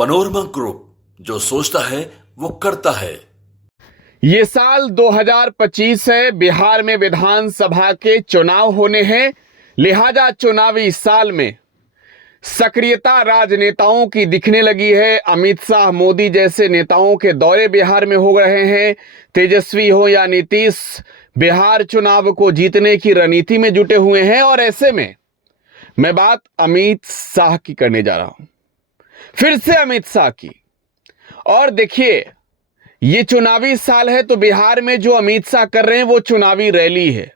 Panorama group, जो सोचता है वो करता है। ये साल 2025 है। बिहार में विधानसभा के चुनाव होने हैं। लिहाजा चुनावी साल में सक्रियता राजनेताओं की दिखने लगी है। अमित शाह, मोदी जैसे नेताओं के दौरे बिहार में हो रहे हैं। तेजस्वी हो या नीतीश, बिहार चुनाव को जीतने की रणनीति में जुटे हुए हैं। और ऐसे में मैं बात अमित शाह की करने जा रहा हूं, फिर से अमित शाह की। और देखिए, ये चुनावी साल है तो बिहार में जो अमित शाह कर रहे हैं वो चुनावी रैली है।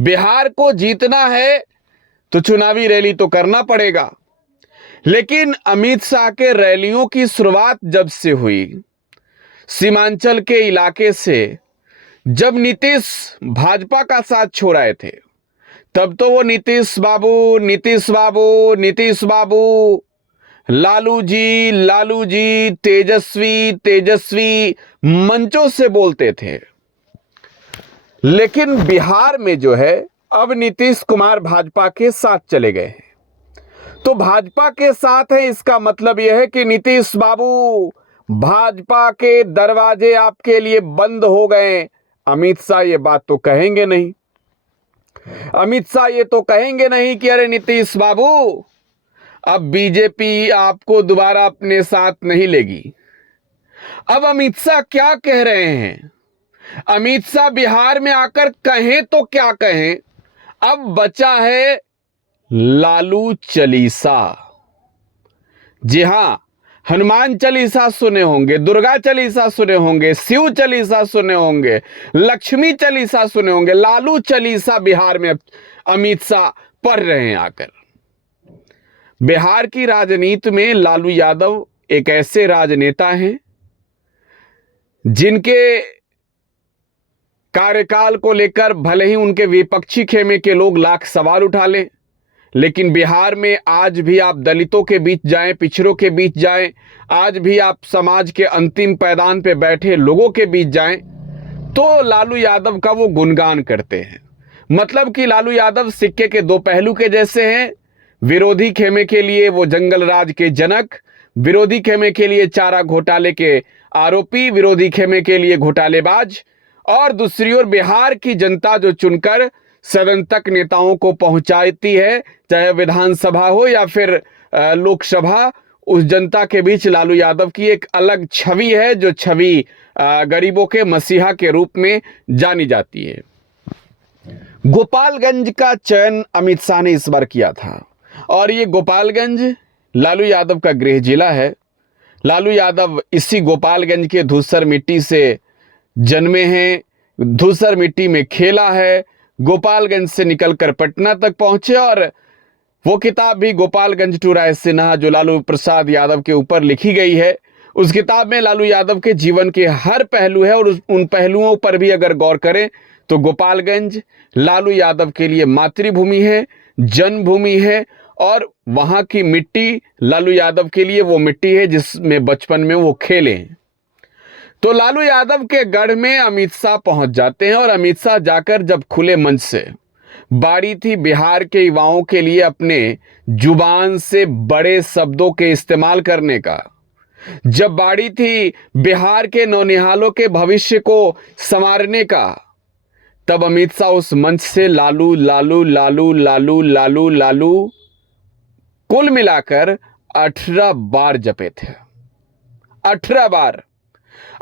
बिहार को जीतना है तो चुनावी रैली तो करना पड़ेगा। लेकिन अमित शाह के रैलियों की शुरुआत जब से हुई, सीमांचल के इलाके से, जब नीतीश भाजपा का साथ छोड़ आए थे, तब तो वो नीतीश बाबू, नीतीश बाबू, नीतीश बाबू, लालू जी, तेजस्वी तेजस्वी मंचों से बोलते थे। लेकिन बिहार में जो है, अब नीतीश कुमार भाजपा के साथ चले गए हैं। तो भाजपा के साथ है, इसका मतलब यह है कि नीतीश बाबू, भाजपा के दरवाजे आपके लिए बंद हो गए। अमित शाह ये बात तो कहेंगे नहीं। अमित शाह ये तो कहेंगे नहीं कि अरे नीतीश बाबू, अब बीजेपी आपको दोबारा अपने साथ नहीं लेगी। अब अमित शाह क्या कह रहे हैं? अमित शाह बिहार में आकर कहें तो क्या कहें, अब बचा है लालू चालीसा। जी हां, हनुमान चालीसा सुने होंगे, दुर्गा चालीसा सुने होंगे, शिव चालीसा सुने होंगे, लक्ष्मी चालीसा सुने होंगे। लालू चालीसा बिहार में अमित शाह पढ़ रहे हैं आकर। बिहार की राजनीति में लालू यादव एक ऐसे राजनेता हैं जिनके कार्यकाल को लेकर भले ही उनके विपक्षी खेमे के लोग लाख सवाल उठा लें, लेकिन बिहार में आज भी आप दलितों के बीच जाएं, पिछड़ों के बीच जाएं, आज भी आप समाज के अंतिम पायदान पे बैठे लोगों के बीच जाएं, तो लालू यादव का वो गुणगान करते हैं। मतलब कि लालू यादव सिक्के के दो पहलू के जैसे हैं। विरोधी खेमे के लिए वो जंगल राज के जनक, विरोधी खेमे के लिए चारा घोटाले के आरोपी, विरोधी खेमे के लिए घोटालेबाज, और दूसरी ओर बिहार की जनता जो चुनकर सदन तक नेताओं को पहुंचाती है, चाहे विधानसभा हो या फिर लोकसभा, उस जनता के बीच लालू यादव की एक अलग छवि है, जो छवि गरीबों के मसीहा के रूप में जानी जाती है। गोपालगंज का चयन अमित शाह ने इस बार किया था, और ये गोपालगंज लालू यादव का गृह जिला है। लालू यादव इसी गोपालगंज के धूसर मिट्टी से जन्मे हैं, धूसर मिट्टी में खेला है, गोपालगंज से निकलकर पटना तक पहुंचे। और वो किताब भी गोपालगंज टू रायसीना, जो लालू प्रसाद यादव के ऊपर लिखी गई है, उस किताब में लालू यादव के जीवन के हर पहलू है। और उन पहलुओं पर भी अगर गौर करें तो गोपालगंज लालू यादव के लिए मातृभूमि है, जन्मभूमि है, और वहां की मिट्टी लालू यादव के लिए वो मिट्टी है जिसमें बचपन में वो खेले हैं। तो लालू यादव के गढ़ में अमित शाह पहुंच जाते हैं, और अमित शाह जाकर जब खुले मंच से बारी थी बिहार के युवाओं के लिए अपने जुबान से बड़े शब्दों के इस्तेमाल करने का, जब बारी थी बिहार के नौनिहालों के भविष्य को संवारने का, तब अमित शाह उस मंच से लालू लालू लालू लालू लालू लालू कुल मिलाकर 18 बार जपे थे। 18 बार।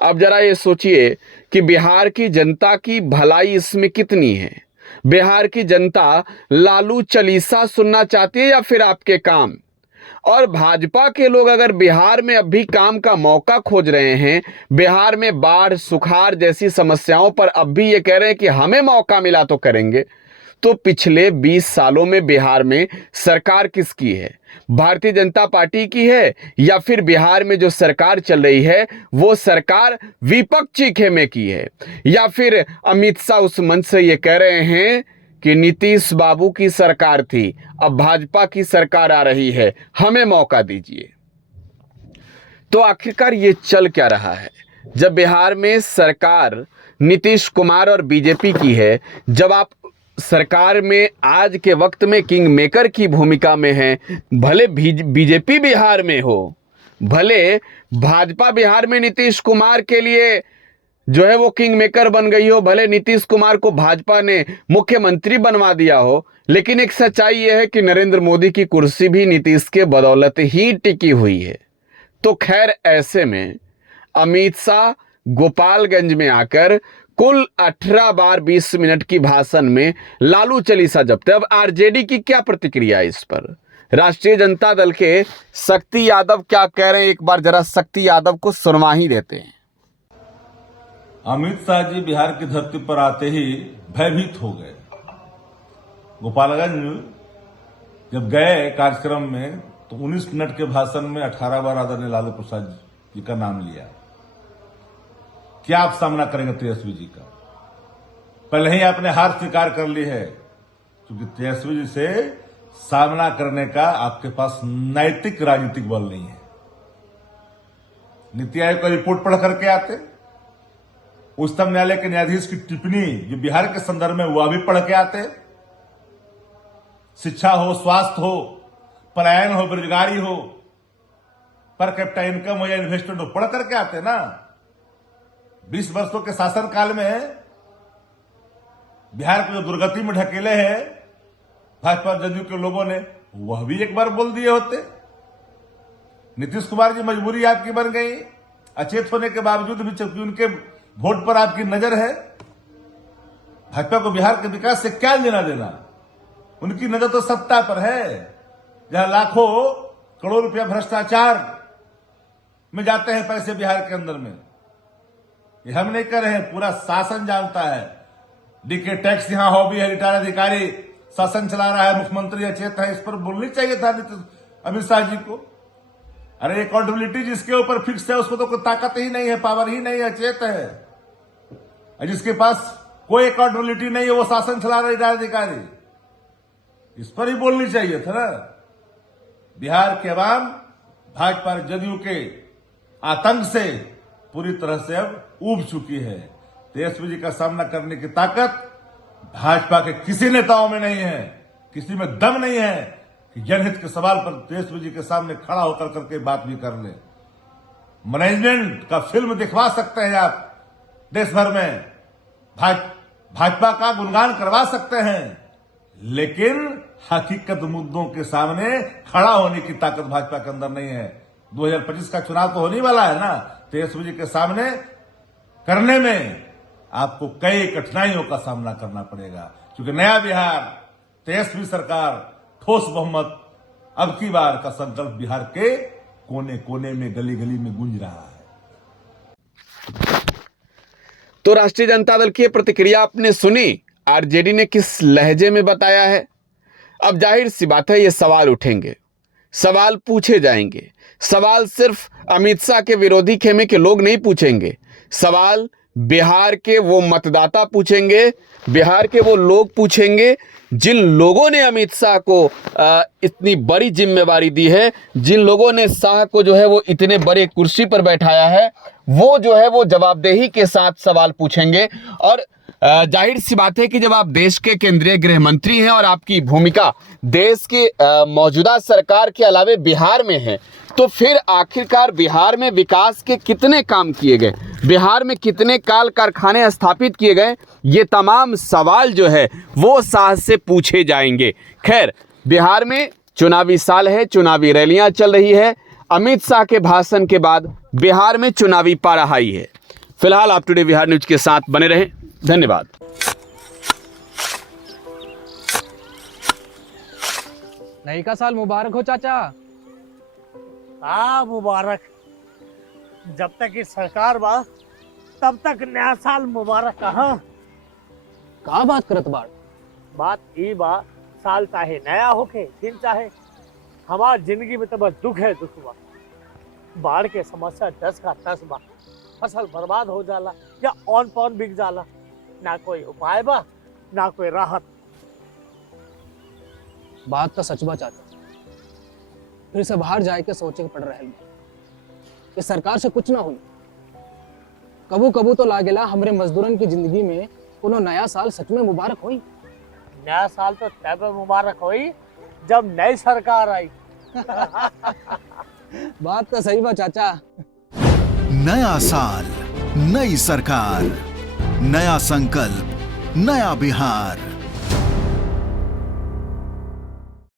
अब जरा ये सोचिए कि बिहार की जनता की भलाई इसमें कितनी है। बिहार की जनता लालू चालीसा सुनना चाहती है या फिर आपके काम? और भाजपा के लोग अगर बिहार में अब भी काम का मौका खोज रहे हैं, बिहार में बाढ़, सुखाड़ जैसी समस्याओं पर अब भी ये कह रहे हैं कि हमें मौका मिला तो करेंगे, तो पिछले 20 सालों में बिहार में सरकार किसकी है? भारतीय जनता पार्टी की है, या फिर बिहार में जो सरकार चल रही है वो सरकार विपक्षी खेमे की है? या फिर अमित शाह उस मंच से ये कह रहे हैं कि नीतीश बाबू की सरकार थी, अब भाजपा की सरकार आ रही है, हमें मौका दीजिए? तो आखिरकार ये चल क्या रहा है? जब बिहार में सरकार नीतीश कुमार और बीजेपी की है, जब आप सरकार में आज के वक्त में किंग मेकर की भूमिका में हैं, भले बीजेपी बिहार में हो, भले भाजपा बिहार में नीतीश कुमार के लिए जो है वो किंग मेकर बन गई हो, भले नीतीश कुमार को भाजपा ने मुख्यमंत्री बनवा दिया हो, लेकिन एक सच्चाई यह है कि नरेंद्र मोदी की कुर्सी भी नीतीश के बदौलत ही टिकी हुई है। तो खैर, ऐसे में अमित शाह गोपालगंज में आकर कुल 18 बार 20 मिनट की भाषण में लालू चालीसा जपते। अब आरजेडी की क्या प्रतिक्रिया है इस पर? राष्ट्रीय जनता दल के शक्ति यादव क्या कह रहे हैं, एक बार जरा शक्ति यादव को सुनवा ही देते हैं। अमित शाह जी बिहार की धरती पर आते ही भयभीत हो गए। गोपालगंज जब गए कार्यक्रम में तो 19 मिनट के भाषण में 18 बार आदरणीय लालू प्रसाद जी का नाम लिया। क्या आप सामना करेंगे तेजस्वी जी का? पहले ही आपने हार स्वीकार कर ली है, क्योंकि तेजस्वी जी से सामना करने का आपके पास नैतिक राजनीतिक बल नहीं है। नीति आयोग का रिपोर्ट पढ़ करके आते, उच्चतम न्यायालय के न्यायाधीश की टिप्पणी जो बिहार के संदर्भ में वह भी पढ़ के आते, शिक्षा हो, स्वास्थ्य हो, पलायन हो, बेरोजगारी हो, पर कैपिटा इनकम हो या इन्वेस्टमेंट हो, पढ़ करके आते ना। 20 वर्षों के शासनकाल में बिहार को जो दुर्गति में ढकेले हैं भाजपा जदयू के लोगों ने, वह भी एक बार बोल दिए होते। नीतीश कुमार जी मजबूरी आपकी बन गई, अचेत होने के बावजूद भी, चूंकि उनके वोट पर आपकी नजर है। भाजपा को बिहार के विकास से क्या लेना देना? उनकी नजर तो सत्ता पर है, जहां लाखों करोड़ रुपया भ्रष्टाचार में जाते हैं पैसे बिहार के अंदर में। ये हम नहीं कर रहे हैं, पूरा शासन जानता है। डीके टैक्स यहां हॉबी है, रिटायर्ड अधिकारी शासन चला रहा है, मुख्यमंत्री अचेत है। इस पर बोलनी चाहिए था अमित शाह जी को। अरे अकाउंटेबिलिटी जिसके ऊपर फिक्स है उसको तो कोई ताकत ही नहीं है, पावर ही नहीं है, अचेत है। जिसके पास कोई अकाउंटेबिलिटी नहीं है वो शासन चला रहा है, रिटायर्ड अधिकारी। इस पर ही बोलनी चाहिए था ना। बिहार के अवाम भाजपा जदयू के आतंक से पूरी तरह से अब ऊब चुकी है। तेजस्वी जी का सामना करने की ताकत भाजपा के किसी नेताओं में नहीं है, किसी में दम नहीं है कि जनहित के सवाल पर तेजस्वी जी के सामने खड़ा होकर करके बात भी कर ले। मैनेजमेंट का फिल्म दिखवा सकते हैं आप देश भर में, भाजपा का गुणगान करवा सकते हैं, लेकिन हकीकत मुद्दों के सामने खड़ा होने की ताकत भाजपा के अंदर नहीं है। 2025 का चुनाव तो होने वाला है ना, तेजस्वी जी के सामने करने में आपको कई कठिनाइयों का सामना करना पड़ेगा, क्योंकि नया बिहार, तेजस्वी सरकार, ठोस बहुमत, अब की बार का संकल्प बिहार के कोने कोने में, गली गली में गूंज रहा है। तो राष्ट्रीय जनता दल की प्रतिक्रिया आपने सुनी, आरजेडी ने किस लहजे में बताया है। अब जाहिर सी बात है, ये सवाल उठेंगे, सवाल पूछे जाएंगे। सवाल सिर्फ अमित शाह के विरोधी खेमे के लोग नहीं पूछेंगे, सवाल बिहार के वो मतदाता पूछेंगे, बिहार के वो लोग पूछेंगे जिन लोगों ने अमित शाह को इतनी बड़ी जिम्मेवारी दी है, जिन लोगों ने शाह को जो है वो इतने बड़े कुर्सी पर बैठाया है, वो जो है वो जवाबदेही के साथ सवाल पूछेंगे। और जाहिर सी बात है कि जब आप देश के केंद्रीय गृह मंत्री हैं और आपकी भूमिका देश के मौजूदा सरकार के अलावे बिहार में है, तो फिर आखिरकार बिहार में विकास के कितने काम किए गए, बिहार में कितने काल कारखाने स्थापित किए गए, ये तमाम सवाल जो है वो शाह से पूछे जाएंगे। खैर, बिहार में चुनावी साल है, चुनावी रैलियां चल रही है। अमित शाह के भाषण के बाद बिहार में चुनावी पारा हाई है। फिलहाल आप टुडे बिहार न्यूज के साथ बने रहें। धन्यवाद। नई का साल मुबारक हो चाचा। हाँ मुबारक। जब तक ये सरकार बा तब तक नया साल मुबारक। का बात करत बाड़? बात ई बा, साल चाहे नया होके दिन चाहे, हमार जिंदगी में तो बस दुख है, दुख बा। बाढ़ के समस्या 10 का 10 बा। फसल बर्बाद हो जाला या ऑन पॉन बिक जाला, ना कोई उपाय बा ना कोई राहत। बात तो सच बा चाचा, फिर से बाहर जाए के सोचे के पड़ रहा है। इस सरकार से कुछ ना हुई। कबू कबू तो लागेला हमरे मजदूरन की जिंदगी में कोनो नया साल सच में मुबारक हुई। नया साल तो तब मुबारक हुई जब नई सरकार आई। बात तो सही बा चाचा। नया साल, नई सरकार, नया संकल्प, नया बिहार।